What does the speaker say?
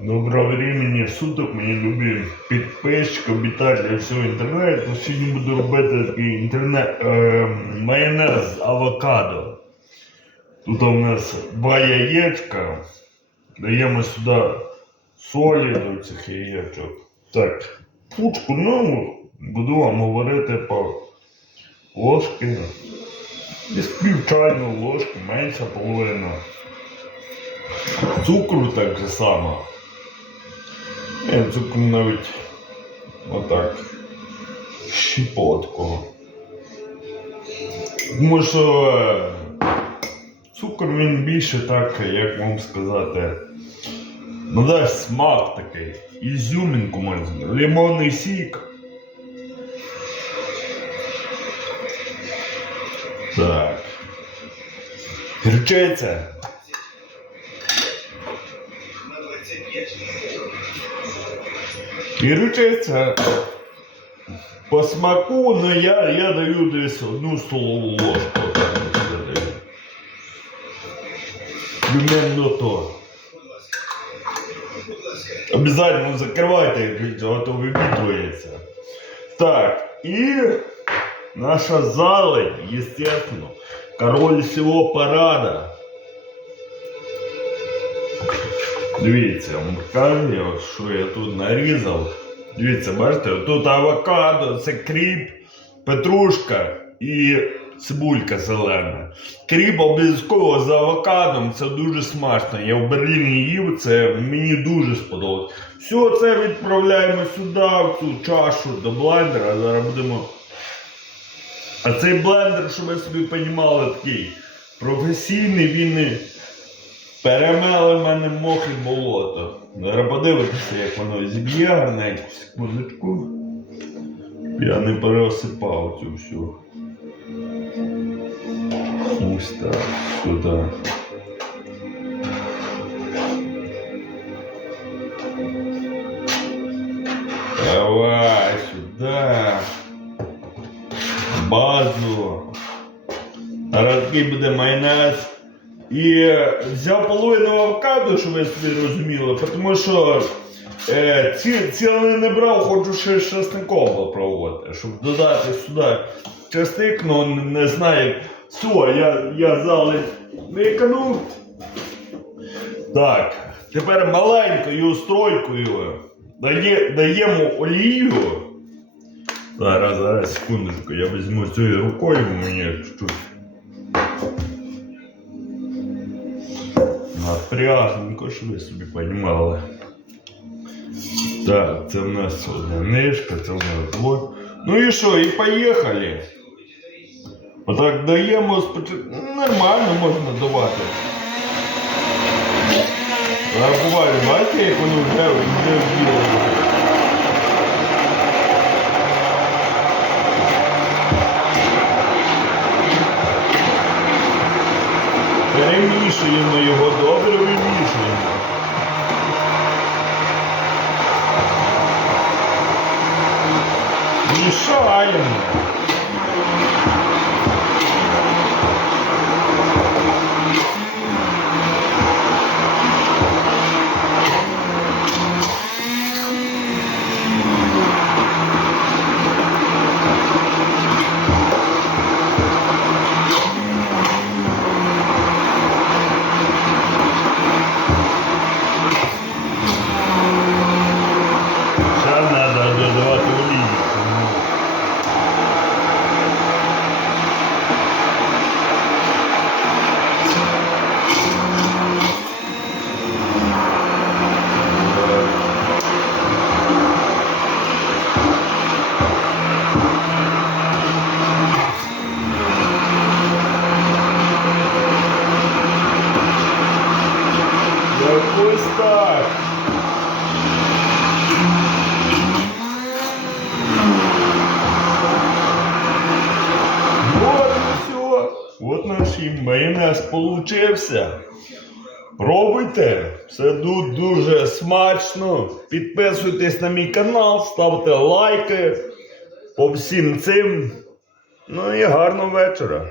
Доброго времени суток, мої любі підписчики, обітателі всього інтернету. Сьогодні буду робити такий інтернет, е, майонез з авокадо. Тут у нас два яєчка. Даємо сюди солі до цих яєчок. Так, пучку нову буду вам говорити по ложки. Десь пів ложки, менша половина. Цукру так же само. Я цукру навіть отак. Щепотку. Тому що е, цукор він більше так, як вам сказати, надасть смак такий. Ізюмінку можна. Лимонний сік. Так. Перчиця. Перчиця. По смаку, но я, я даю десь одну столову ложку. так от я даю. Примерно то. Обязательно закривайте, а то вивітрюється. Так, і наша зала, естественно, король всього парада. Дивіться, муркання, що я тут нарізав. Дивіться, бачите, тут авокадо, це кріп, петрушка і цибулька зелена. Кріп обов'язково з авокадом, це дуже смачно. Я в Берліні їв, це мені дуже сподобалось. Все це відправляємо сюди, в цю чашу до блендера. Зараз будемо. А цей блендер, щоб ви собі розуміли, такий професійний, він перемели в мене мох і болото. Зараз подивитися, як воно зіб'є гарненько, секундочку. Я не переосипав цю всю. Ось так, сюди. Давай сюди. Базу. Такий буде майонез. І взяв половину авокадо, щоб ви собі розуміли, тому що е, ці, цілий не брав, хочу ще з часником попробувати, щоб додати сюди часник, ну не, знаю. Все, я, я зали виконув. Так, тепер маленькою стройкою дає, даємо олію. Зараз, зараз, секундочку, я візьму цією рукою мені чуть-чуть. Напряжненько, щоб ви собі розуміли. Так, це в нас одна нишка, це в нас двоє. Ну і що, і поїхали. Отак даємо спочатку. Нормально можна давати. Зараз буває, бачите, як воно вже, вже вділо. Перемішуємо його, добре вимішуємо. Мішаємо. Якось так. Вот и все. Вот наш і майонез получився. Пробуйте, ду- дуже смачно. Підписуйтесь на мій канал, ставте лайки по всім цим. Ну і гарного вечора.